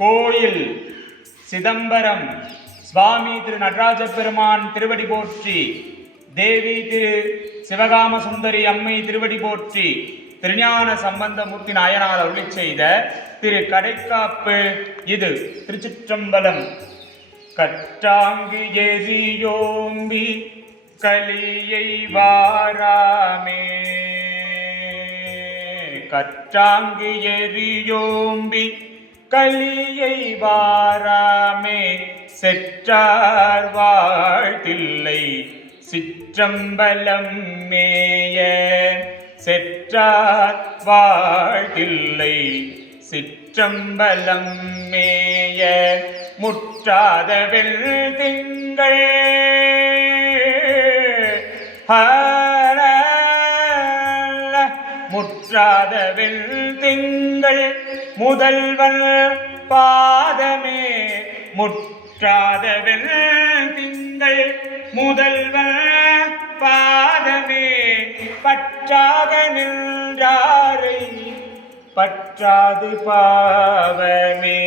கோயில் சிதம்பரம் சுவாமி திரு நடராஜ பெருமான் திருவடி போற்றி தேவி திரு சிவகாம சுந்தரி அம்மை திருவடி போற்றி திருஞான சம்பந்தமூர்த்தி நாயனார் அருளி செய்த திரு கடைக்காப்பு இது திருச்சிற்றம்பலம். கற்றாங்கு எரியோம்பி கலியை வாராமே. கற்றாங்கு எரியோம்பி கலியை வாராமே செற்றார் வாழ்த்தில்லை. சிற்றம்பலம் மேய செற்றார் வாழ்த்தில்லை. சிற்றம்பலம் மேய முற்றாத வெள் திங்கள். முற்றாத வெள் திங்கள் முதல்வன் பாதமே முற்றாத வெள் திங்கள் முதல்வன் பாதமே பற்றாக நின்றாரை பற்றாது பாவமே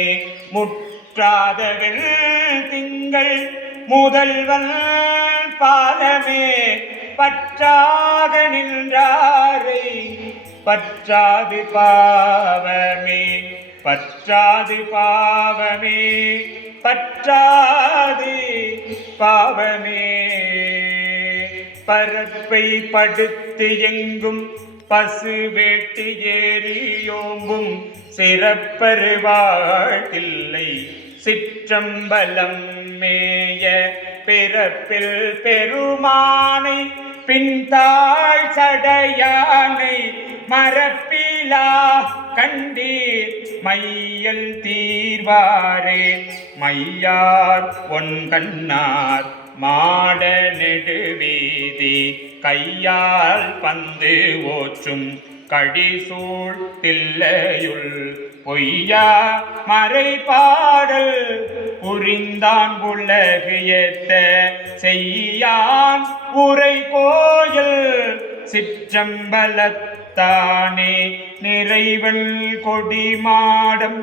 முற்றாத வெள் திங்கள் முதல்வன் பாதமே பற்றாக நின்றாரை பற்றாது பாவமே பற்றாது பாவமே பற்றாதி பாவமே பரப்பை படுத்து எங்கும் பசு வேட்டு ஏறியோம்பும் சிறப்பருவாட்டில்லை. சிற்றம்பலம் மேய பிறப்பில் பெருமானை பின்தாழ் சடையானை மரப்பிலா கண்டீர். மையல் தீர்வாரே மையார் ஒன்கண்ணார் மாட நெடுவீதி கையால் பந்து ஓச்சும் கடிசூழ் தில்லையுள் பொய்யா மறைபாடல். புரிந்தான் உலகு ஏத்த செய்யான் உரை கோயில். சிற்றம்பலத்தானே நிறைவன் கொடி மாடம்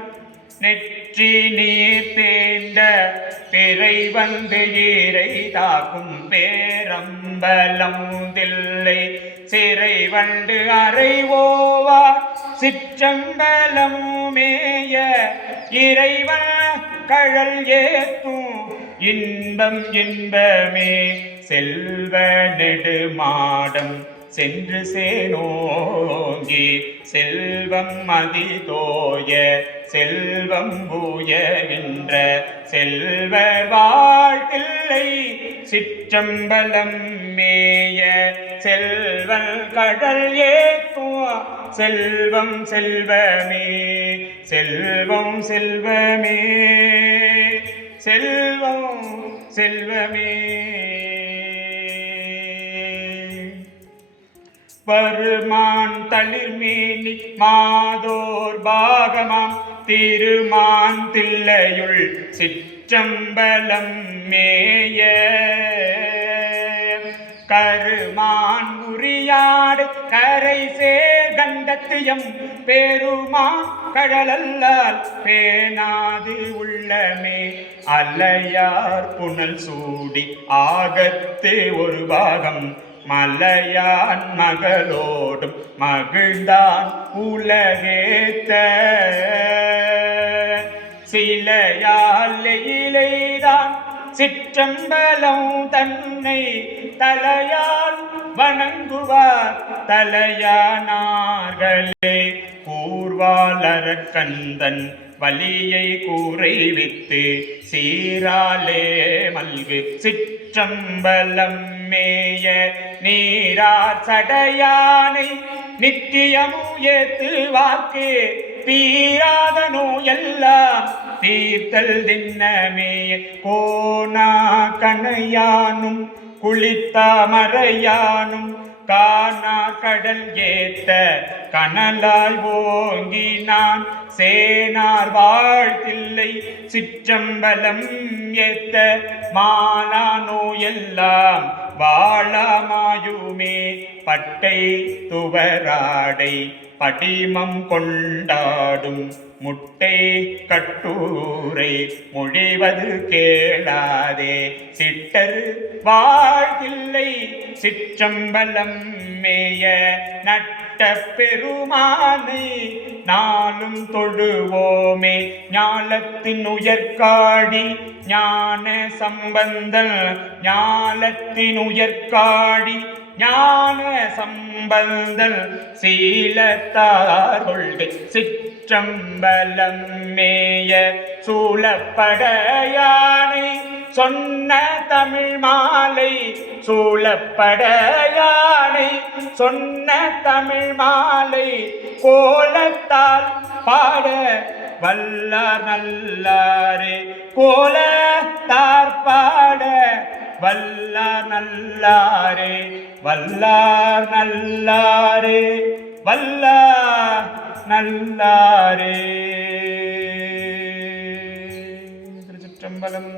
நெற்றி நீர் தேண்ட பிறை வந்து ஈரை தாக்கும் பேரம்பலம் தில்லை. சிறை வண்டு அறைவோவா சிற்றம்பலம் மேய இறைவன் கழல் ஏத்தும் இன்பம் இன்பமே செல்வ நெடுமாடம். சென்று சேனோங்கி செல்வம் மதிதோய செல்வம் பூயகின்ற செல்வர் வாழ்த்தில்லை. சிற்றம்பலம் மேய செல்வன் கடல் ஏத்தும் செல்வம் செல்வமே செல்வம் செல்வமே செல்வம் செல்வமே. பருமான் தளிர்மேனி மாதோர் பாகமாம். திருமான் தில்லையுள் சிற்றம்பலம் மேய. கருமான் உரியாடு கரை சேர் கண்டத்தியம். பெருமா கடலல்லால் பேனாது உள்ளமே. அல்லையார் புனல் சூடி ஆகத்து ஒரு பாகம். மலையான் மகளோடும் மகிழ்ந்தான் உலகேத்த. சிலையாலையிலைதான் சிற்றம்பலம் தன்னை தலையால் வணங்குவார் தலையானார்களே. கூர்வாளர் கந்தன் வலியை கூறைவித்து சீராலே மல்கு சிற்றம்பலம் மேய நீரார் சடையானை நித்தியமுயத்து வாக்கு. தீராத நோயெல்லாம் தீர்த்தல் தின்னமே கோனா கணையானும் குளித்தாமரையானும் காணா கடல் ஏத்த கனலாய் ஓங்கினான். சேனார் வாழ்த்தில்லை சிற்றம்பலம் ஏத்த மாலானோ எல்லாம் வாழமாயுமே. பட்டை துவராடை படிமம் கொண்டாடும் முட்டை கட்டூரை முடிவது கேளாதே. சிட்டர் வாழ்கில்லை சிற்றம்பலம் மேய நட்ட பெருமானை நாளும் தொழுவோமே. ஞாலத்தின் உயர்காடி ஞான சம்பந்தல் ஞாலத்தின் ஞான சம்பந்தல் சீலத்தார் கொள்கை சிற்றம்பலம் மேய சூழப்படையானை சொன்ன தமிழ் மாலை சூழப்படையானை சொன்ன தமிழ் மாலை கோலத்தால் பாட வல்லார் நல்லாரே கோலத்தார் தார்பாட வல்லார் நல்லாரே வல்லார் நல்லாரே வல்லார் நல்லாரே. திருச்சிற்றம்பலம்